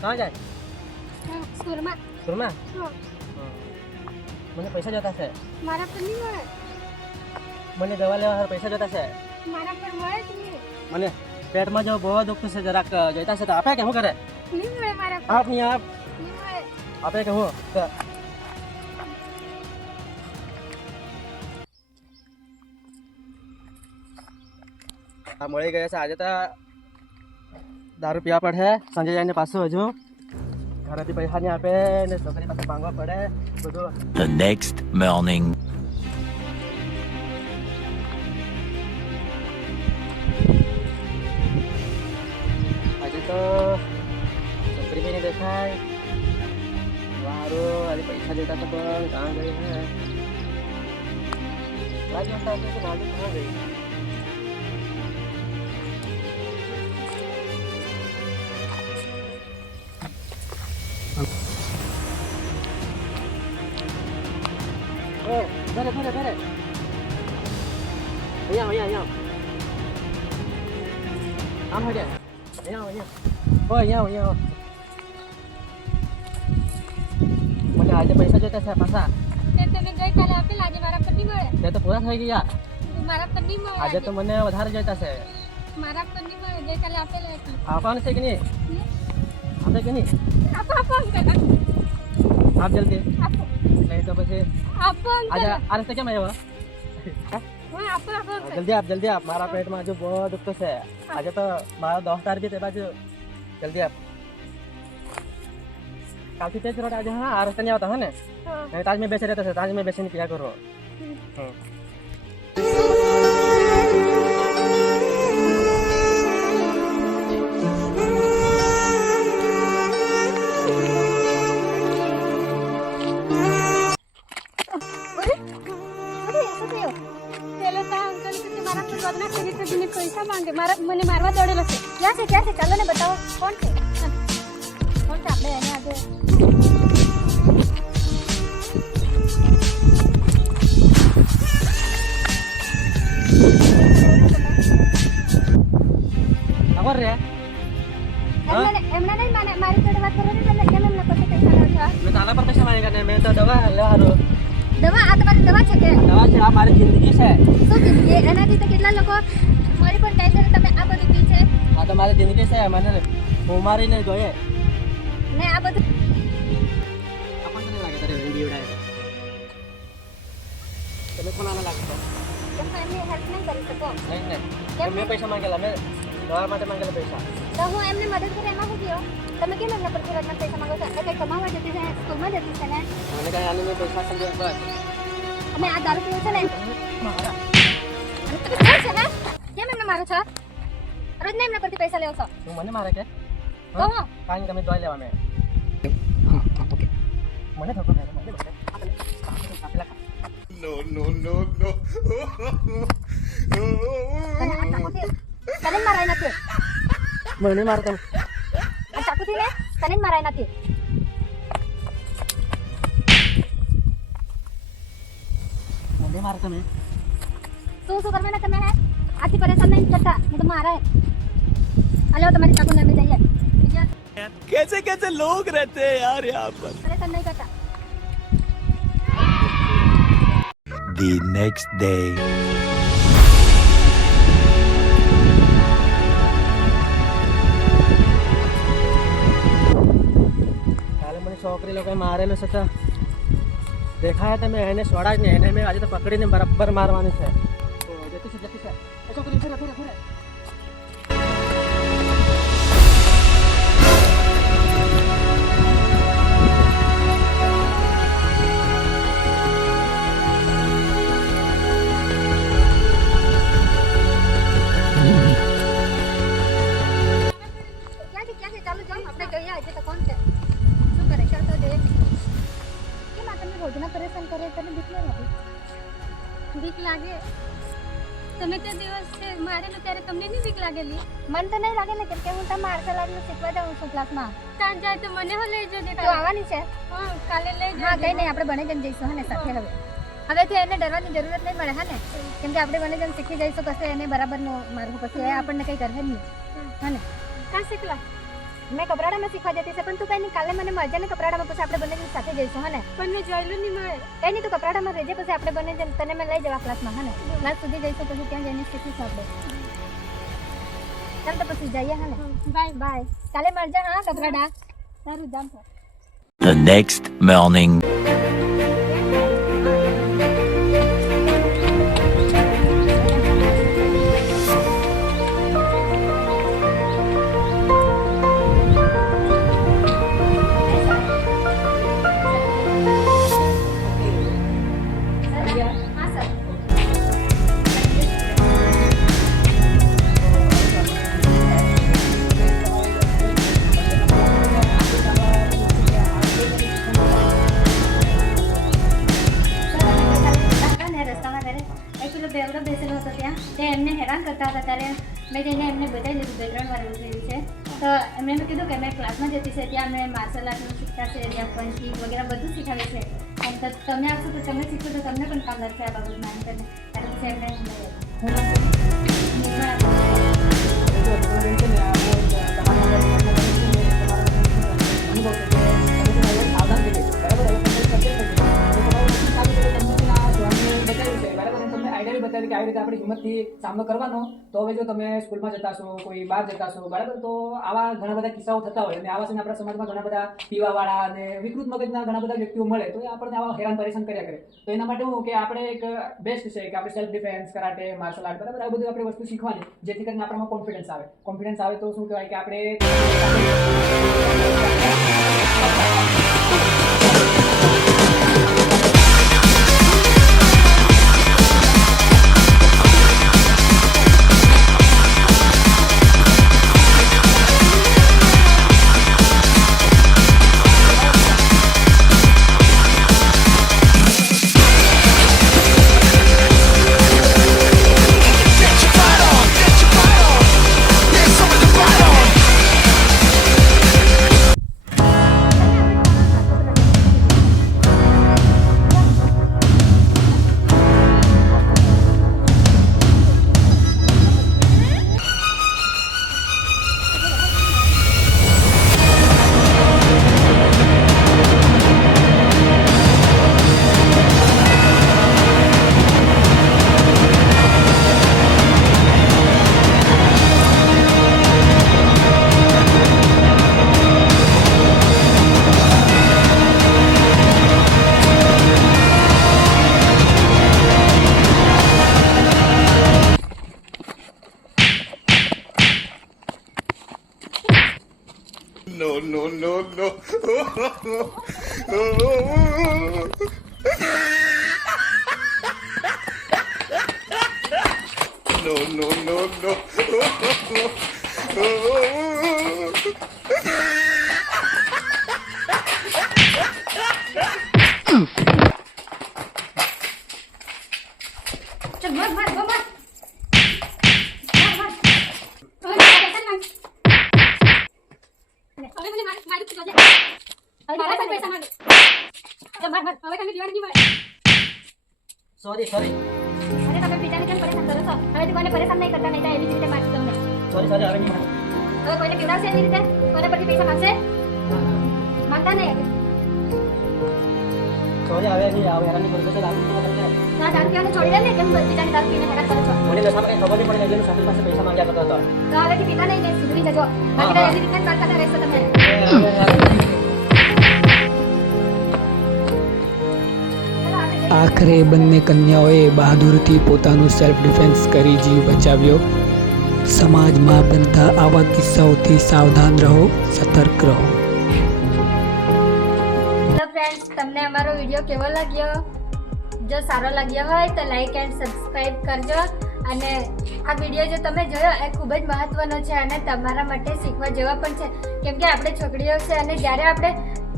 ક્યાં જાય. સુરમા. સુરમા? મને પૈસા જોતા છે. મારા પર નહીં મળે. મને દવા લેવા હાર પૈસા જોતા છે. મારા પર મળે જ નહીં. મને પેટમાં જો બહુ દુખ છે જરાક જોઈતા છે તો આપે કે હું કરે? નહીં મળે મારા પર. આપ નહીં આપ. આપે કે હું? આ મળી ગયા છે. આજે તો દારૂ પીવા પડે. સાંજે જઈને પાછું હજુ. ઘરેથી પૈસા નહીં આપે ને છોકરી પાસે માંગવા પડે. બધું. ધ નેક્સ્ટ મોર્નિંગ આજે તો છોકરી બી નહીં દેખાય. વારું આજે પૈસા દેતા તો પણ કાં ગઈ હે. જોતા હતું કે નાજુ ગઈ. અહીંયા અહીંયા અહીંયા આમ હટે અહીંયા આવો, અહીંયા ઓ અહીંયા આવો, અહીંયા આવો. મને આજે પૈસા જોઈતા છે પાછા. તે તમે ગઈકાલે આપેલ આજે મારા પર નહીં મળે તે તો પૂરા થઈ ગયા. મારા પર નહીં મળે આજે તો મને વધારે જોઈતા છે. મારા પર નહીં મળે ગઈકાલે આપેલા એટલે. આપવાનું છે કે નહીં? આપે કે નહીં આપો આપો અંકલ આપ જલ્દી આપો નહીં તો પછી આપો અંકલ આજે આ રસ્તે કેમ આવ્યો હા? હા આપો આપો અંકલ જલ્દી આપ જલ્દી આપ મારા પેટમાં હજુ બહુ દુખતો છે આજે તો મારા દસ તારીખે તે બાજુ જલ્દી આપ કાલથી તે જ રોડ આજે હા આ રસ્તે નહીં આવતા હા ને હા. નહીં તાજ મેં બેસી રહેતા છે તાજ મેં બેસીને પીયા કરો હમ. મારા મને મારવા દોડેલો છે. ક્યાં છે ક્યાં છે? ચાલો ને બતાવો. કોણ છે? ચાલ. કોણ છે આપણે એને આજે? ખબર રે હા? એમને એમને નહીં માને. મારી જોડે વાત કરવાની તમને કેમ એમને પાસે પૈસા લો છો મેં તો આના પર પૈસા માંગ્યા ને મેં તો દવા લેવા હારું. દવા? આ તમારી દવા છે કે? દવા છે આ મારી જિંદગી છે. શું જિંદગી? એનાથી તો કેટલા લોકો મરી પણ જાય મારી જિંદગી છે મને હું મારીને જોઈએ. ને આ બધું આપણને લાગે તારે વીડિયો તમે કોણ આના લાગતો કેમ તો એમની હેલ્પ નહીં કરી શકો? નહીં નહીં. મેં પૈસા માંગેલા મેં દવા માટે માંગેલા પૈસા. તો હું એમને મદદ કરે એમાં થયો? તમે કેમ એમના પરથી રોજના પૈસા માંગો છો? એ કંઈ કમાવા જતી છે સ્કૂલમાં જતી છે ને? મને કાંઈ આને મેં પૈસા સમજો બસ અમે આ દારૂ પીવો છે ને? મારા. તમે છે ને? કેમ એમને મારો છો? રોજ ના એમના પરથી પૈસા લેવો છો તું મને મારે કે? તો હું કાંઈ તમે જોઈ લેવા મેં. મને ધોકો ખાય મને. આ નો આપેલા ખા. તને મારાય નથી. મને મારતો ચાકુથી ને તને મારાય નથી. મને મારતો મેં શું શું કરવાના તમે હે? આથી પરેશાન નહીં થતા. હું તો મારા હલો તમારી ચાકુ લઈને જઈએ બીજા कैसे कैसे लोग रहते हैं यार यहाँ पर પરેશાન નહીં કરતા The next day. કાલે મને છોકરી લોકોએ મારેલો છે તો દેખાયા તમે એને છોડા જ નહીં એને મેં આજે તો પકડીને બરાબર મારવાની છે તો જતી છે જતી છે એ છોકરી ફરે ફરે ફરે કે હું તો માર્શલ આર્ટનું શીખવા જાઉં છું ક્લાસમાં ત્યાં જાય તો મને હું લઈ જજે તું આવવાની છે? હા કાલે લઈ જજે. હા કઈ નહીં આપણે બને જન જઈશું હને ને સાથે હવે. હવેથી એને ડરવાની જરૂરત નહીં મળે હા ને? કેમ કે આપણે બને જણ શીખી જઈશું પછી એને બરાબરનું મારવું પછી એ આપણને કંઈ કરે નહીં. હા ને? કાં શીખલા? મેં કપરાડામાં શીખવા જતી છે પણ તું કઈ નહીં કાલે મને મળજે ને કપરાડામાં પછી આપણે બંને સાથે જઈશું હા ને? પણ મેં જોયેલું નહીં મળે કઈ નહીં તું કપરાડામાં રહેજે પછી આપણે બંને તને મેં લઈ જવા ક્લાસમાં હા ને? ક્લાસ સુધી જઈશું પછી ત્યાં જઈને શીખીશું આપણે. ચાલ તો પછી જઈએ હા ને બાય. બાય. કાલે મળજે હા કપરાડા તારું જામ. The next morning. કરતા હતા ત્યારે મેં જઈને એમને બતાવી દીધું બે, ત્રણ વાર એવું છે. તો એમણે મેં કીધું કે મેં ક્લાસમાં જતી છે, ત્યાં અમે માર્શલ આર્ટનું શીખતા છે ત્યાં પંચી વગેરે બધું શીખાવે છે. એમ તો તમે આવશો તો તમે શીખો તો તમને પણ કામ લાગશે આ બાબતમાં, એમ કરીને. ત્યારે પછી એમણે નિર્માણ આઈડિયા બતાવી કે આવી રીતે આપણે હિંમતથી સામનો કરવાનો, તો હવે જો તમે સ્કૂલમાં જતા છો કોઈ બહાર જતા છો બરાબર, તો આવા ઘણા બધા કિસ્સાઓ થતા હોય. અને આવા છે આપણા સમાજમાં ઘણા બધા પીવાવાળા અને વિકૃત મગજના ઘણા બધા વ્યક્તિઓ મળે, તો એ આપણને આવા હેરાન પરેશાન કર્યા કરે. તો એના માટે હું કે આપણે એક બેસ્ટ છે કે આપણે self defence karate martial art બરાબર, આ બધું આપણે વસ્તુ શીખવાની, જેથી કરીને આપણામાં કોન્ફિડન્સ આવે. કોન્ફિડન્સ આવે તો શું કહેવાય કે આપણે No, no, no, no. Sorry, માર બીજાને કેમ પરેશાન કરો છો? હવે કોઈને પરેશાન નહીં કરતા નહીં એવી જ રીતે મારશું તમને. સોરી સોરી હવે નહીં. હવે કોઈને પીવડાવશે એવી રીતે? કોને પછી પૈસા માંગશે? માંગતા નહીં? સોરી હવે નહીં આવે હેરાન નહીં કરું તો દારૂ ના દારૂ પીવાને છોડી દે ને કેમ બીજાને દારૂ પીને હેરાન કરો છો? મને નશામાં કંઈ ખબર નહીં પડે એટલે સામેની પાસે પૈસા માંગ્યા કરતો હતો. તો હવેથી પીતા નહીં સુધરી જજો બાકી એવી રીતે કરતા રહેશો તમે. આખરે બંને કન્યાઓએ બહાદુરથી પોતાનું સેલ્ફ ડિફેન્સ કરી જીવ બચાવ્યો. સમાજમાં બનતા આવા કિસ્સાઓથી સાવધાન રહો, સતર્ક રહો. ફ્રેન્ડ્સ તમને અમારો વીડિયો કેવો લાગ્યો? જો સારો લાગ્યો હોય તો લાઈક એન્ડ સબસ્ક્રાઇબ કરજો. અને આ વીડિયો જો તમે જોયો, એ ખૂબ જ મહત્વનો છે અને તમારા માટે શીખવા જેવા પણ છે. કેમ કે આપણે છોકરીઓ છે અને જ્યારે આપણે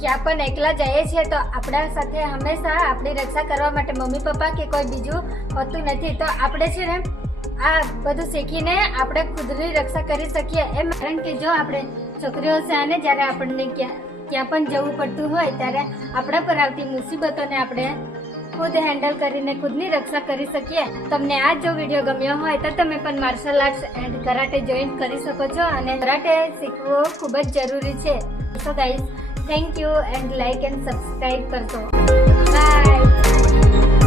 ક્યાં પણ એકલા જઈએ છીએ તો આપણા સાથે હંમેશા આપણી રક્ષા કરવા માટે મમ્મી પપ્પા કે કોઈ બીજું હોતું નથી. તો આપણે છે ને આ બધું શીખીને આપણે ખુદની રક્ષા કરી શકીએ એમ. કારણ કે જો આપણે છોકરીઓ છે અને જ્યારે આપણને ક્યાં ક્યાં પણ જવું પડતું હોય ત્યારે આપણા પર આવતી મુસીબતોને આપણે ખુદ હેન્ડલ કરીને ખુદની રક્ષા કરી શકીએ. તમને આ જો વીડિયો ગમ્યો હોય તો તમે પણ martial arts and karate join કરી શકો છો અને કરાટે શીખવું ખૂબ જ જરૂરી છે. તો guys thank you and like and subscribe કરજો બાય